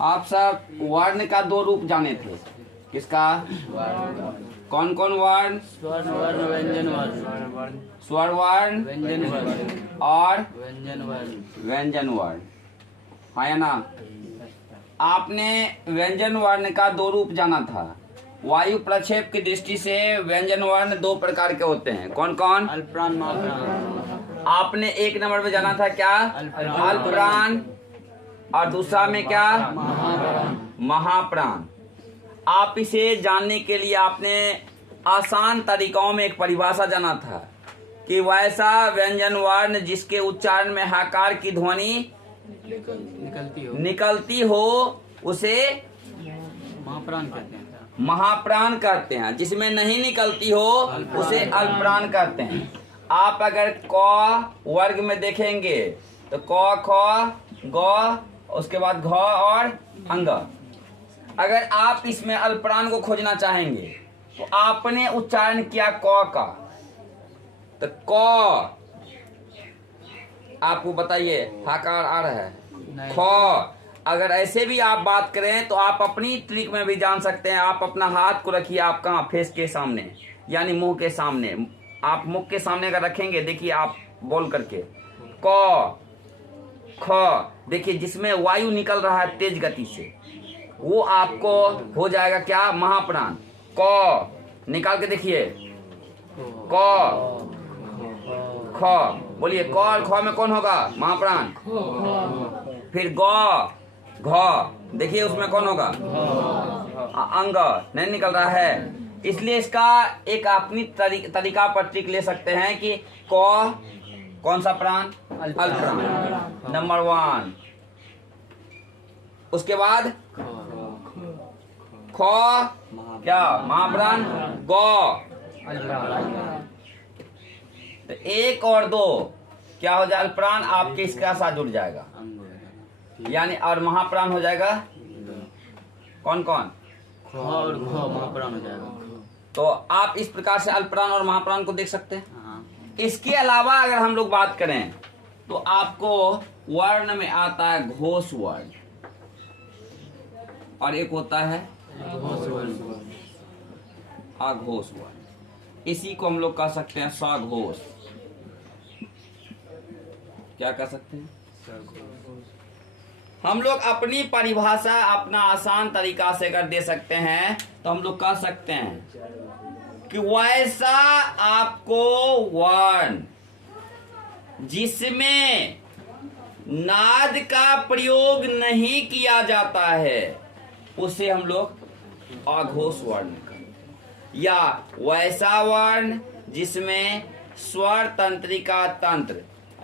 आप सब वर्ण का दो रूप जाने थे। किसका? कौन कौन वर्ण? स्वर्ण वर्ण व्यंजन वर्ण। स्वर वर्ण व्यंजन वर्ण और व्यंजन वर्ण। व्यंजन वर्ण, हाँ या ना? आपने व्यंजन वर्ण का दो रूप जाना था। वायु प्रक्षेप की दृष्टि से व्यंजन वर्ण दो प्रकार के होते हैं। कौन कौन? अल्पप्राण महाप्राण। आपने एक नंबर पे जाना था क्या? अल्पप्राण। और दूसरा में क्या? महाप्राण। महाप्राण। आप इसे जानने के लिए आपने आसान तरीकों में एक परिभाषा जाना था कि वैसा व्यंजन वर्ण जिसके उच्चारण में हकार की ध्वनि निकलती हो उसे महाप्राण कहते हैं। महाप्राण कहते हैं। जिसमें नहीं निकलती हो उसे अल्पप्राण कहते हैं। आप अगर क वर्ग में देखेंगे तो क ख ग उसके बाद घ और अंग। अगर आप इसमें अल्पप्राण को खोजना चाहेंगे तो आपने उच्चारण किया क का, तो क आपको बताइए हकार आ रहा है। नहीं। ख अगर ऐसे भी आप बात करें तो आप अपनी ट्रिक में भी जान सकते हैं। आप अपना हाथ को रखिए, आप कहाँ? फेस के सामने, यानी मुंह के सामने। आप मुख के सामने अगर रखेंगे, देखिए आप बोल करके क ख, देखिए जिसमें वायु निकल रहा है तेज गति से, वो आपको हो जाएगा क्या? महाप्राण। क निकाल के देखिए, क ख, बोलिए क और ख में कौन होगा? महाप्राण। फिर ग घ, देखिए उसमें कौन होगा? अंग नहीं निकल रहा है। इसलिए इसका एक अपनी तरीका पर ट्रिक ले सकते हैं कि क कौन सा प्राण? अल्पप्राण नंबर 1। उसके बाद ख क्या? महाप्राण। ग तो 1 और 2 क्या हो जाएगा? अल्पप्राण आपके इसका साथ जुड़ जाएगा, यानी और महाप्राण हो जाएगा। कौन कौन? ख और घ महाप्राण हो जाएगा। तो आप इस प्रकार से अल्पप्राण और महाप्राण को देख सकते हैं। हाँ। इसके अलावा अगर हम लोग बात करें तो आपको वर्ण में आता है घोष वर्ण और एक होता है अघोष वर्ण। इसी को हम लोग कह सकते हैं सघोष। क्या कह सकते हैं? हम लोग अपनी परिभाषा अपना आसान तरीका से अगर दे सकते हैं तो हम लोग कह सकते हैं कि वैसा आपको वर्ण जिसमें नाद का प्रयोग नहीं किया जाता है उसे हम लोग अघोष वर्ण कहते, या वैसा वर्ण जिसमें स्वर तंत्रिका तंत्र,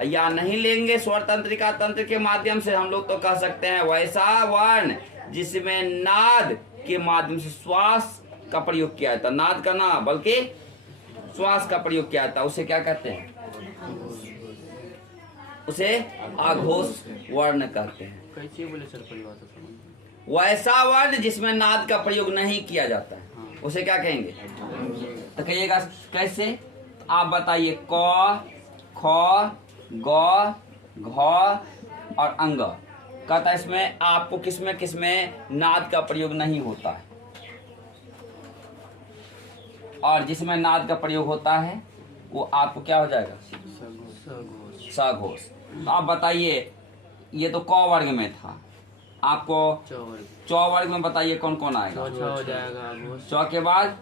या नहीं लेंगे स्वर तंत्रिका तंत्र के माध्यम से हम लोग तो कह सकते हैं वैसा वर्ण जिसमें नाद के माध्यम से श्वास का प्रयोग किया जाता। नाद का ना बल्कि श्वास का प्रयोग किया जाता, उसे क्या कहते हैं? उसे अघोष वर्ण कहते हैं। कैसे बोले सर परिभाषा समझ? वैसा वर्ण जिसमें नाद का प्रयोग नहीं किया जाता है उसे क्या कहेंगे? तो कहिएगा कैसे? तो आप बताइए क ख ग घ और अंग कहता है इसमें आपको किसमें नाद का प्रयोग नहीं होता है, और जिसमें नाद का प्रयोग होता है वो आपको क्या हो जाएगा? सघोष। तो आप बताइए, ये तो क वर्ग में था, आपको च वर्ग में बताइए कौन कौन आएगा? हो जाएगा। च के बाद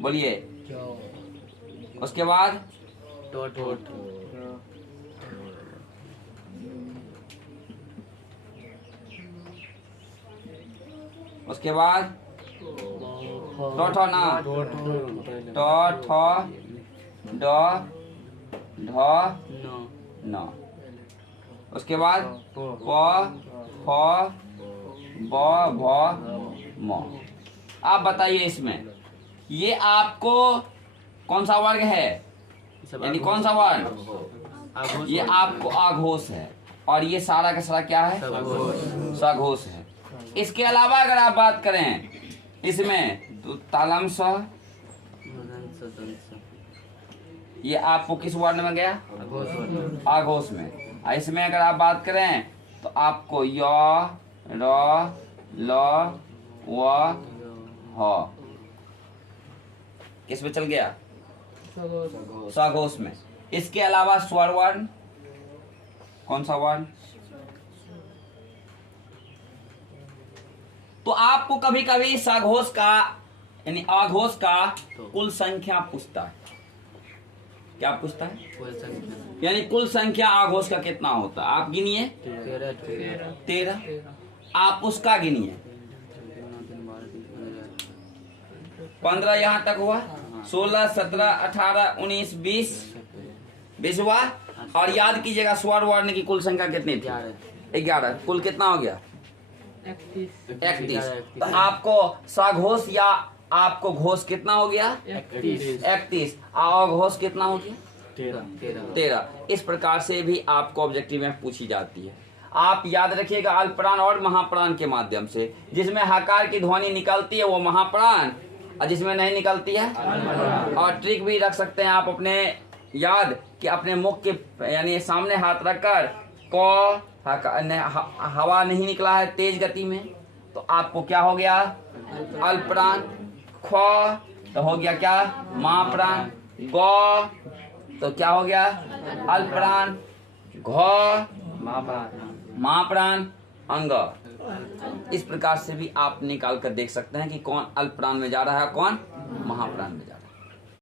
बोलिए, उसके बाद टोट उसके बाद ठ ना, ट ठ ड ढ न, उसके बाद प फ ब भ म। आप बताइए इसमें ये आपको कौन सा वर्ग है, यानी कौन सा वर्ण? ये आपको अघोष है, और ये सारा का सारा क्या है? सघोष है। इसके अलावा अगर आप बात करें इसमें तो तालम स, ये आपको किस वर्ण में गया? अघोष वर्ण। आघोष में। इसमें अगर आप बात करें तो आपको य र ल व ह किस में चल गया? सघोष में। इसके अलावा स्वर वर्ण, कौन सा वर्ण? तो आपको कभी कभी सघोष का यानी आघोष का कुल संख्या पूछता है। क्या पूछता है? कुल संख्या यानी कुल संख्या आघोष का कितना होता है? आप गिनिए। 13। आप उसका गिनिए। 15 यहाँ तक हुआ। 16, 17, 18, 19, 20 हुआ। और याद कीजिएगा स्वर वर्ण की कुल संख्या कितनी थी? 11। कुल कितना हो गया? 31। तो आपको सघोष या आपको घोष कितना हो गया? 31। अघोष कितना हो गया? 13। इस प्रकार से भी आपको ऑब्जेक्टिव में पूछी जाती है। आप याद रखिएगा अल्पप्राण और महाप्राण के माध्यम से। जिसमें हकार की ध्वनि निकलती है वो महाप्राण, और जिसमें नहीं निकलती है। और ट्रिक भी रख सकते हैं आप अपने याद कि अपने मुख के यानी सामने हाथ रखकर हवा नहीं निकला है तेज गति में तो आपको क्या हो गया? अल्पप्राण। ख तो हो गया क्या? महाप्राण। ग तो क्या हो गया? अल्पप्राण। घ महाप्राण। अंग। इस प्रकार से भी आप निकाल कर देख सकते हैं कि कौन अल्पप्राण में जा रहा है, कौन महाप्राण में जा रहा है।